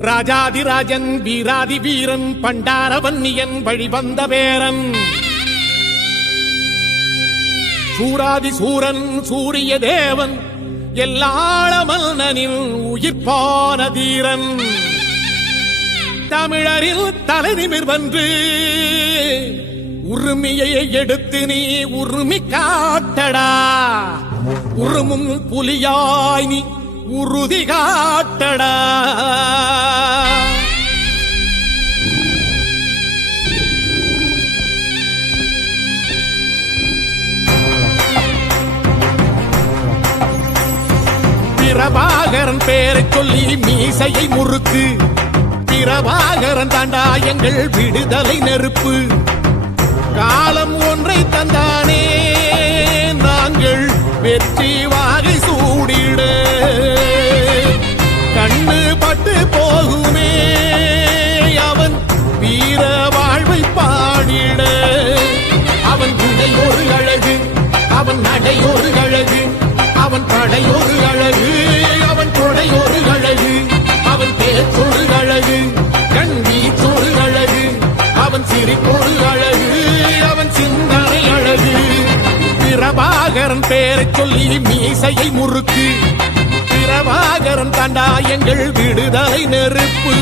ராஜாதிராஜன் வீராதி வீரன் பண்டாரவன்னியன் வழிவந்த பேரன் சூராதி சூரன் சூரிய தேவன் எல்லாளமன்னனின் உயிர்ப்பான தீரன் தமிழரில் தலைநிமிர் வென்று உரிமையை எடுத்து நீ உரிமை காட்டடா உருமும் புலியாய் நீ உறுதி காட்டடா பிரபாகரன் பேரை சொல்லி மீசையை முறுக்கு பிரபாகரன் தாண்டா எங்கள் விடுதலை நெருப்பு காலம் ஒன்றை தந்தானே நாங்கள் வெற்றி வாகை சூடிட கண்ணு பட்டு போகுமே அவன் வீர வாழ்வை பாடிட அவன் குடை ஒரு அழகு அவன் நடை ஒரு அழகு அவன் படை ஒரு அழகு அவன் கொடை ஒரு அழகு அவன் பேச்சொரு அழகு கண் வீச்சொரு அழகு அவன் சிரிப்பொரு அழகு அவன் சிந்தனை அழகு பிரபாகரன் பேரை சொல்லி மீசையை முறுக்கு பிரபாகரன் தாண்டா எங்கள் விடுதலை நெருப்பு